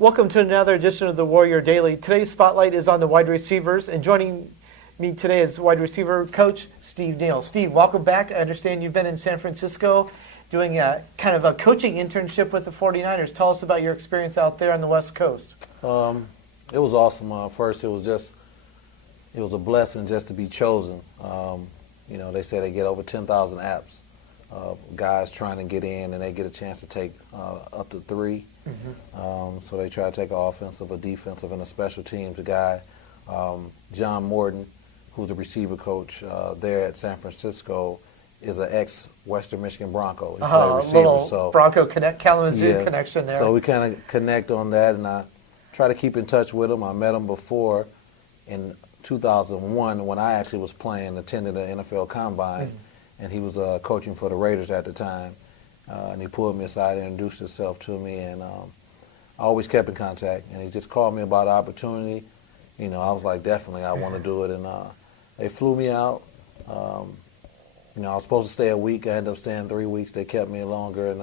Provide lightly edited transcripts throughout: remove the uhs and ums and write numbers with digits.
Welcome to another edition of the Warrior Daily. Today's spotlight is on the wide receivers, and joining me today is wide receiver coach Steve Neal. Steve, welcome back. I understand you've been in San Francisco doing a kind of a coaching internship with the 49ers. Tell us about your experience out there on the West Coast. It was awesome. First, it was a blessing just to be chosen. They say they get over 10,000 apps of guys trying to get in, and they get a chance to take up to 3. So they try to take an offensive, a defensive, and a special teams. The guy, John Morton, who's a receiver coach there at San Francisco, is an ex-Western Michigan Bronco. He played receiver, little Bronco Kalamazoo connection there. So we kind of connect on that, and I try to keep in touch with him. I met him before in 2001 when I actually was attending the NFL Combine, and he was coaching for the Raiders at the time. And he pulled me aside and introduced himself to me, and I always kept in contact. And he just called me about an opportunity. I was like, definitely, I want to do it. And they flew me out. I was supposed to stay a week. I ended up staying 3 weeks. They kept me longer, and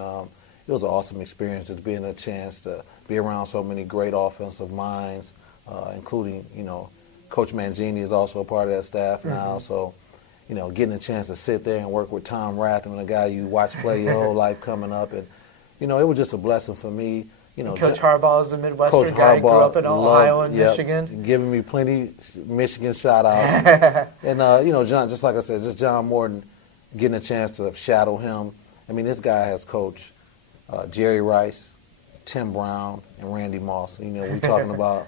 it was an awesome experience, just being a chance to be around so many great offensive minds, including, Coach Mangini is also a part of that staff now. So, getting a chance to sit there and work with Tom Rathman, a guy you watch play your whole life coming up. And, it was just a blessing for me. Coach Harbaugh is a Midwestern guy, grew up in Ohio and Michigan. Giving me plenty Michigan shout-outs. And, John, just like I said, just John Morton, getting a chance to shadow him. I mean, this guy has coached Jerry Rice, Tim Brown, and Randy Moss. We're talking about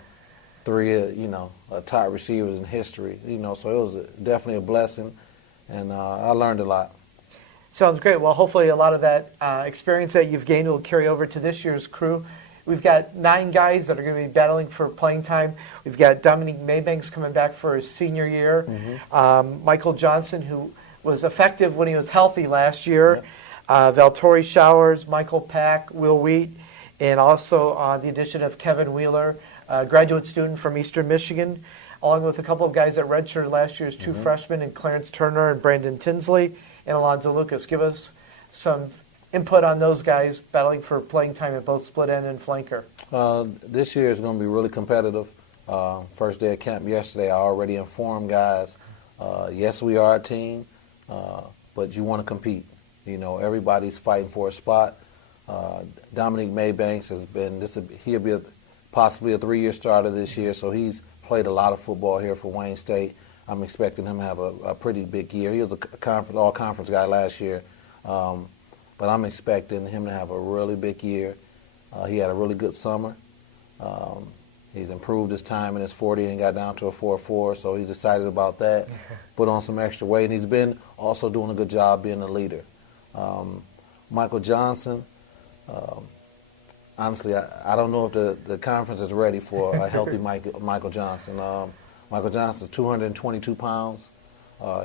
3, top receivers in history. So it was definitely a blessing, and I learned a lot. Sounds great. Well, hopefully a lot of that experience that you've gained will carry over to this year's crew. We've got 9 guys that are going to be battling for playing time. We've got Dominique Maybanks coming back for his senior year. Michael Johnson, who was effective when he was healthy last year. Valtori Showers, Michael Pack, Will Wheat, and also the addition of Kevin Wheeler, a graduate student from Eastern Michigan, along with a couple of guys that redshirted last year's 2 freshmen, and Clarence Turner and Brandon Tinsley and Alonzo Lucas. Give us some input on those guys battling for playing time at both split end and flanker. This year is going to be really competitive. First day of camp yesterday, I already informed guys, yes, we are a team, but you want to compete. Everybody's fighting for a spot. Dominique Maybanks he'll be possibly a 3-year starter this year, so he's played a lot of football here for Wayne State. I'm expecting him to have a pretty big year. He was all-conference guy last year, but I'm expecting him to have a really big year. He had a really good summer. He's improved his time in his 40 and got down to a 4.4, so he's excited about that. Put on some extra weight, and he's been also doing a good job being a leader. Michael Johnson, honestly, I don't know if the conference is ready for a healthy Michael Johnson. Michael Johnson is 222 pounds.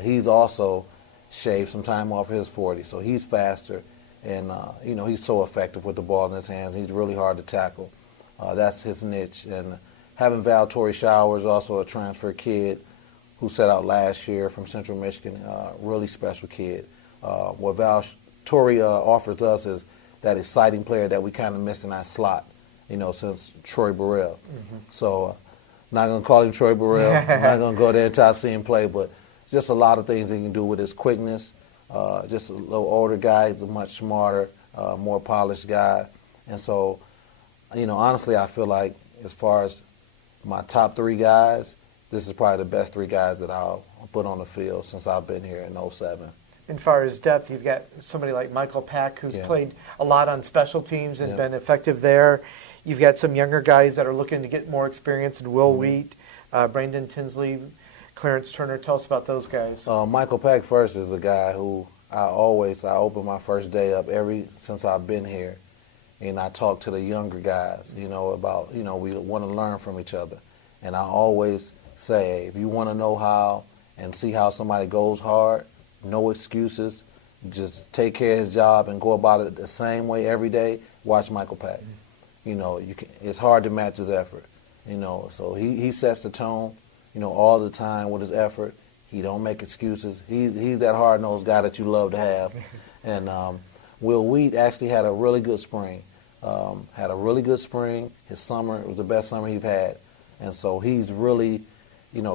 He's also shaved some time off of his 40, so he's faster, and he's so effective with the ball in his hands. He's really hard to tackle. That's his niche. And having Valtori Showers, also a transfer kid who set out last year from Central Michigan, really special kid. What Valtori offers us is that exciting player that we kind of missed in that slot, since Troy Burrell. So not going to call him Troy Burrell. I'm not going to go there until I see him play, but just a lot of things he can do with his quickness. Just a little older guy. He's a much smarter, more polished guy. And so, honestly, I feel like as far as my top 3 guys, this is probably the best 3 guys that I'll put on the field since I've been here in 07. As far as depth, you've got somebody like Michael Pack, who's played a lot on special teams and been effective there. You've got some younger guys that are looking to get more experience in Will Wheat, Brandon Tinsley, Clarence Turner. Tell us about those guys. Michael Pack first is a guy who I open my first day up since I've been here, and I talk to the younger guys, about, we want to learn from each other. And I always say, if you want to know how and see how somebody goes hard, no excuses, just take care of his job and go about it the same way every day, watch Michael Pack. It's hard to match his effort, so he sets the tone, all the time with his effort. He don't make excuses. He's that hard-nosed guy that you love to have. And Will Wheat actually had a really good spring. Had a really good spring. His summer was the best summer he's had. And so he's really,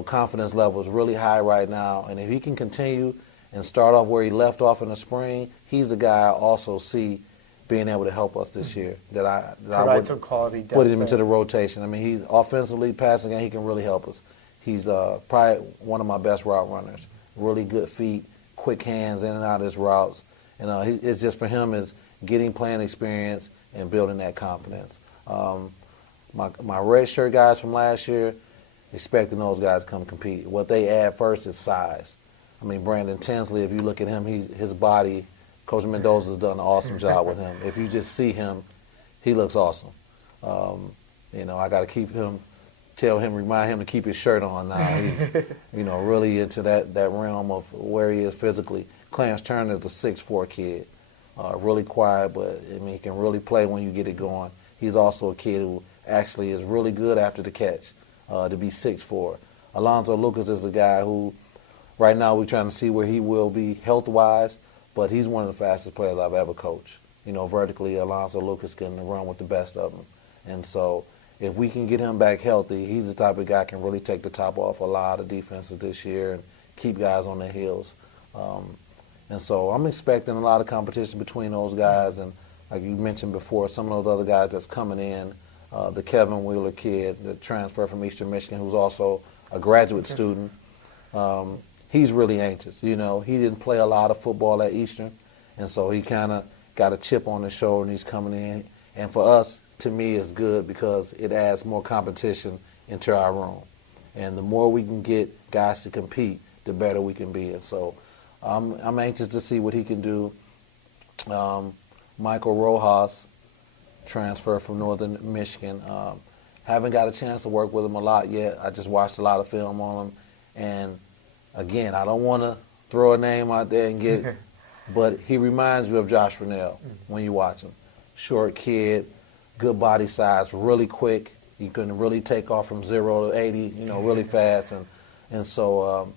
confidence level is really high right now. And if he can continue and start off where he left off in the spring, he's the guy I also see being able to help us this year. That I would some quality put him depth into there. the rotation. I mean, he's offensively, passing, and he can really help us. He's probably one of my best route runners. Really good feet, quick hands in and out of his routes. And it's just for him is getting playing experience and building that confidence. My red shirt guys from last year, expecting those guys to come compete. What they add first is size. I mean, Brandon Tinsley, if you look at him, his body, Coach Mendoza's done an awesome job with him. If you just see him, he looks awesome. I got to remind him to keep his shirt on now. He's, really into that realm of where he is physically. Clarence Turner is a 6'4" kid. Really quiet, but he can really play when you get it going. He's also a kid who actually is really good after the catch, to be 6'4". Alonzo Lucas is a guy who, right now, we're trying to see where he will be health-wise, but he's one of the fastest players I've ever coached. Vertically, Alonzo Lucas can run with the best of them. And so if we can get him back healthy, he's the type of guy who can really take the top off a lot of defenses this year and keep guys on their heels. And so I'm expecting a lot of competition between those guys. And like you mentioned before, some of those other guys that's coming in, the Kevin Wheeler kid, the transfer from Eastern Michigan, who's also a graduate student, he's really anxious. He didn't play a lot of football at Eastern, and so he kind of got a chip on his shoulder, and he's coming in. And for us, to me, it's good because it adds more competition into our room. And the more we can get guys to compete, the better we can be. And so I'm anxious to see what he can do. Michael Rojas, transfer from Northern Michigan. Haven't got a chance to work with him a lot yet. I just watched a lot of film on him. And, again, I don't want to throw a name out there and get but he reminds you of Josh Furnell when you watch him. Short kid, good body size, really quick. You can really take off from 0 to 80, really fast. And so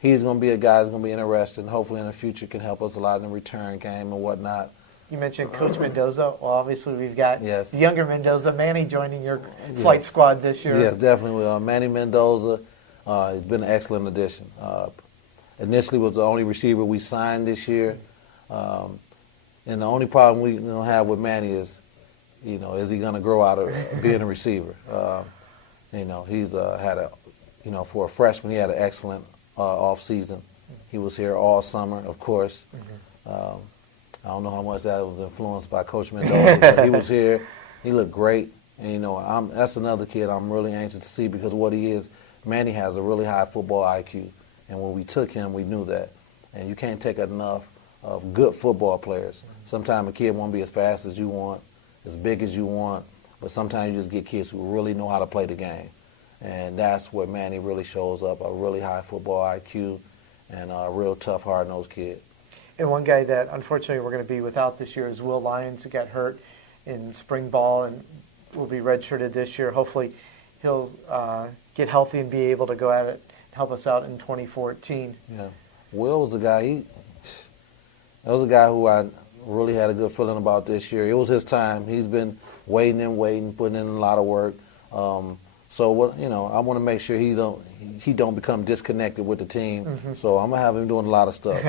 he's going to be a guy that's going to be interested and hopefully in the future can help us a lot in the return game and whatnot. You mentioned Coach Mendoza. Well, obviously we've got Yes. the younger Mendoza, Manny, joining your flight squad this year. Yes, definitely. Manny Mendoza has been an excellent addition. Initially was the only receiver we signed this year. And the only problem we have with Manny is, is he going to grow out of being a receiver? He's had for a freshman, he had an excellent off season. He was here all summer, of course. I don't know how much that was influenced by Coach Mendoza, but he was here. He looked great. And, that's another kid I'm really anxious to see because what he is, Manny has a really high football IQ. And when we took him, we knew that. And you can't take enough of good football players. Sometimes a kid won't be as fast as you want, as big as you want, but sometimes you just get kids who really know how to play the game. And that's where Manny really shows up, a really high football IQ and a real tough, hard-nosed kid. And one guy that, unfortunately, we're going to be without this year is Will Lyons, who got hurt in spring ball and will be redshirted this year. Hopefully he'll get healthy and be able to go at it and help us out in 2014. Yeah. Will was a guy, that was a guy who I really had a good feeling about this year. It was his time. He's been waiting, putting in a lot of work. So what I want to make sure he don't become disconnected with the team. Mm-hmm. So I'm gonna have him doing a lot of stuff.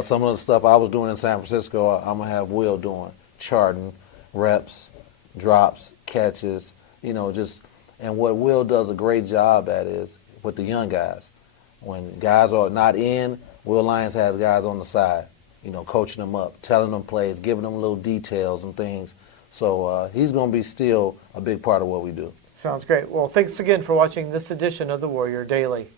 Some of the stuff I was doing in San Francisco, I'm gonna have Will doing, charting, reps, drops, catches. And what Will does a great job at is with the young guys. When guys are not in, Will Lyons has guys on the side, coaching them up, telling them plays, giving them little details and things. So he's going to be still a big part of what we do. Sounds great. Well, thanks again for watching this edition of the Warrior Daily.